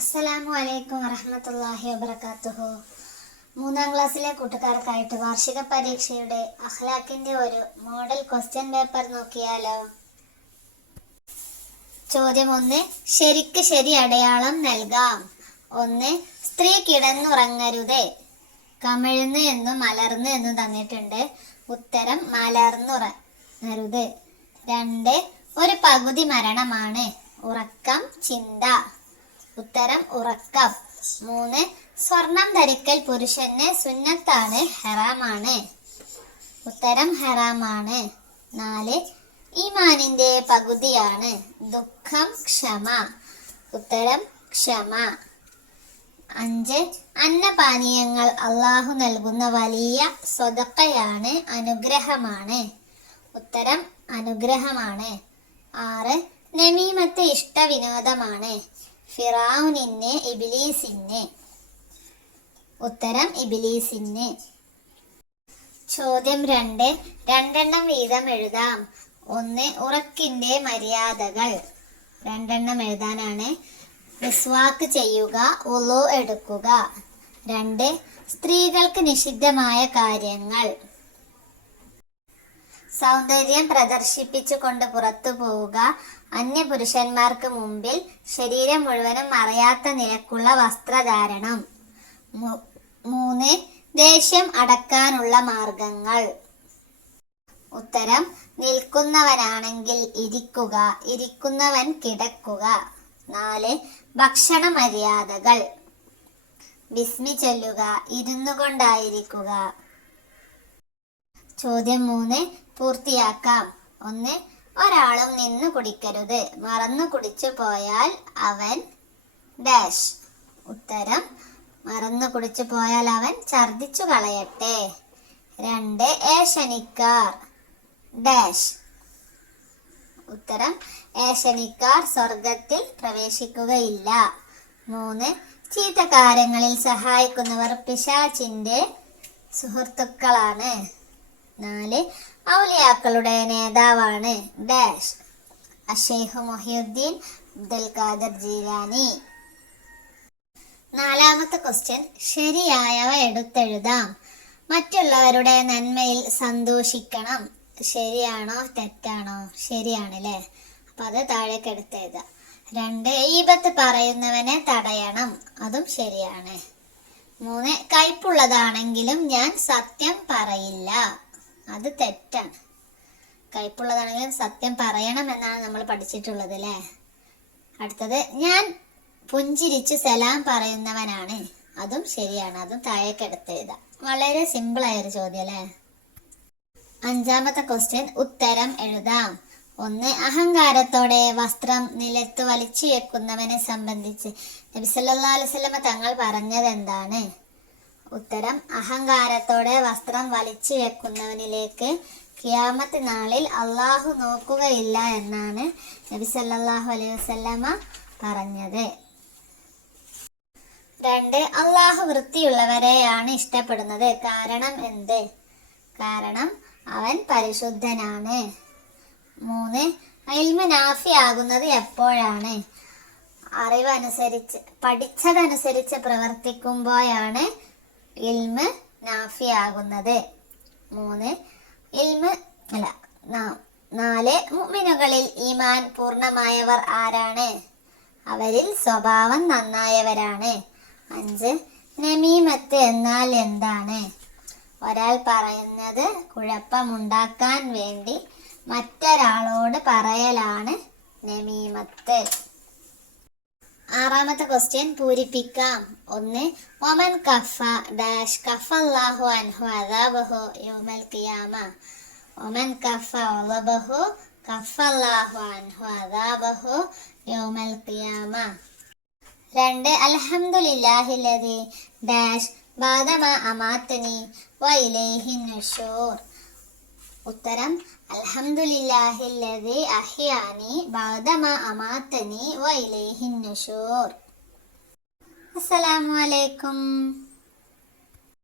അസ്സലാമു അലൈക്കും വറഹമത്തല്ലാഹി വബറകാതുഹു മൂന്നാം ക്ലാസ്സിലെ കൂട്ടുകാർക്കായിട്ട് വാർഷിക പരീക്ഷയുടെ അഖ്ലാഖിന്റെ ഒരു മോഡൽ ക്വസ്റ്റ്യൻ പേപ്പർ നോക്കിയാലോ? ചോദ്യം ഒന്ന് ശരിക്ക് ശരി അടയാളം നൽകാം. ഒന്ന് സ്ത്രീ കിടന്നുറങ്ങരുത്. കമിഴ്ന്ന് എന്നും മലർന്ന് എന്നും തന്നിട്ടുണ്ട്. ഉത്തരം മലർന്നുറങ്ങരുത്. രണ്ട് ഒരു പകുതി മരണമാണ്. ഉറക്കം ചിന്ത. ഉത്തരം ഉറക്കം. മൂന്ന് സ്വർണം ധരിക്കൽ പുരുഷന് സുന്നത്താണ് ഹറാമാണ്. ഉത്തരം ഹറാമാണ്. നാല് ഈമാനിന്റെ പകുതിയാണ്. ദുഃഖം ക്ഷമ. ഉത്തരം ക്ഷമ. അഞ്ച് അന്നപാനീയങ്ങൾ അള്ളാഹു നൽകുന്ന വലിയ സ്വതക്കയാണ് അനുഗ്രഹമാണ്. ഉത്തരം അനുഗ്രഹമാണ്. ആറ് നമീമത്ത് ഇഷ്ടവിനോദമാണ്. ഫിറാവുനിന് ഇബിലീസിന് ഉത്തരം ഇബിലീസിന് ചോദ്യം രണ്ട്. രണ്ടെണ്ണം വീതം എഴുതാം. ഒന്ന് ഉറക്കിന്റെ മര്യാദകൾ. രണ്ടെണ്ണം എഴുതാനാണ്. മിസ്വാക്ക് ചെയ്യുക ഉളു എടുക്കുക. രണ്ട് സ്ത്രീകൾക്ക് നിഷിദ്ധമായ കാര്യങ്ങൾ. സൗന്ദര്യം പ്രദർശിപ്പിച്ചുകൊണ്ട് പുറത്തു പോവുക. അന്യപുരുഷന്മാർക്ക് മുമ്പിൽ ശരീരം മുഴുവനും മറയാത്ത നിലക്കുള്ള വസ്ത്രധാരണം. മൂന്ന് ദേഷ്യം അടക്കാനുള്ള മാർഗങ്ങൾ. ഉത്തരം നിൽക്കുന്നവനാണെങ്കിൽ ഇരിക്കുക ഇരിക്കുന്നവൻ കിടക്കുക. നാല് ഭക്ഷണ മര്യാദകൾ വിസ്മി ചൊല്ലുക ഇരുന്നു കൊണ്ടായിരിക്കുക ചോദ്യം മൂന്ന് പൂർത്തിയാക്കാം. ഒന്ന് ഒരാളും നിന്ന് കുടിക്കരുത്. മറന്നു കുടിച്ചു പോയാൽ അവൻ ഡാഷ്. ഉത്തരം മറന്നു കുടിച്ചു പോയാൽ അവൻ ഛർദിച്ചു കളയട്ടെ. രണ്ട് ഏഷണിക്കാർ ഡാഷ്. ഉത്തരം ഏഷണിക്കാർ സ്വർഗത്തിൽ പ്രവേശിക്കുകയില്ല. മൂന്ന് ചീത്ത കാര്യങ്ങളിൽ സഹായിക്കുന്നവർ പിശാചിന്റെ സുഹൃത്തുക്കളാണ്. നാല് ഔലിയാക്കളുടെ നേതാവാണ് ഡാഷ്. അഷേഖ് മൊഹിയുദ്ദീൻ അബ്ദുൽ ഖാദർ ജീലാനി. നാലാമത്തെ ക്വസ്റ്റ്യൻ ശരിയായവ എടുത്തെഴുതാം. മറ്റുള്ളവരുടെ നന്മയിൽ സന്തോഷിക്കണം. ശരിയാണോ തെറ്റാണോ? ശരിയാണ് അല്ലേ അപ്പൊ അത് താഴേക്ക് എടുത്തെഴുതാം. രണ്ട് ഈപത്ത് പറയുന്നവനെ തടയണം. അതും ശരിയാണ്. മൂന്ന് കയ്പുള്ളതാണെങ്കിലും ഞാൻ സത്യം പറയില്ല. അത് തെറ്റാണ്. കയ്പുള്ളതാണെങ്കിലും സത്യം പറയണം എന്നാണ് നമ്മൾ പഠിച്ചിട്ടുള്ളത് അല്ലേ? അടുത്തത് ഞാൻ പുഞ്ചിരിച്ച് സലാം പറയുന്നവനാണ്. അതും ശരിയാണ്. അതും താഴേക്ക് എടുത്തെഴുതാം വളരെ ഒരു ചോദ്യം അല്ലേ? അഞ്ചാമത്തെ ക്വസ്റ്റ്യൻ ഉത്തരം എഴുതാം. ഒന്ന് അഹങ്കാരത്തോടെ വസ്ത്രം നിലത്ത് വലിച്ചു വെക്കുന്നവനെ സംബന്ധിച്ച് നബി സല്ലല്ലാഹു അലൈഹി വസല്ലമ തങ്ങൾ പറഞ്ഞത് എന്താണ് ഉത്തരം അഹങ്കാരത്തോടെ വസ്ത്രം വലിച്ചു വെക്കുന്നവനിലേക്ക് കിയാമത്ത് നാളിൽ അള്ളാഹു നോക്കുകയില്ല എന്നാണ് നബി സല്ലാഹു അലൈഹി വസല്ലമ പറഞ്ഞത്. രണ്ട് അള്ളാഹു വൃത്തിയുള്ളവരെയാണ് ഇഷ്ടപ്പെടുന്നത്. കാരണം എന്ത്? കാരണം അവൻ പരിശുദ്ധനാണ്. മൂന്ന് അയിൽമ നാഫി ആകുന്നത് എപ്പോഴാണ്? അറിവനുസരിച്ച് പഠിച്ചതനുസരിച്ച് പ്രവർത്തിക്കുമ്പോഴാണ് ഇൽമ നാഫിയാകുന്നത്. മൂന്ന് ഇൽമ അല്ല നാല് മുഅ്മിനുകളിൽ ഈമാൻ പൂർണമായവർ ആരാണ്? അവരിൽ സ്വഭാവം നന്നായവരാണ്. അഞ്ച് നമീമത്ത് എന്നാൽ എന്താണ്? ഒരാൾ പറയുന്നത് കുഴപ്പമുണ്ടാക്കാൻ വേണ്ടി മറ്റൊരാളോട് പറയലാണ് നമീമത്ത്. ആറാമത്തെ ക്വസ്റ്റ്യൻ പൂരിപ്പിക്കാം. ഒന്ന് ഒമൻ കഫ ഡാഷ് കഫ അല്ലാഹു അൻഹു അദാബഹു യൗമൽ ഖിയാമ. ഒമൻ കഫ ഒളബഹു കഫ അല്ലാഹു അൻഹു അദാബഹു യൗമൽ ഖിയാമ. രണ്ട് അൽഹംദുലില്ലാഹില്ലതി ഡാഷ് ബാദമ അമാത്തനി വൈലേഹിൻ ഉത്തരം അൽഹംദുലില്ലാഹില്ലതി അഹ്യാനി ബാദമ അമാത്തനി വൈലേഹി നുഷൂർ. അസ്സലാമു അലൈക്കും.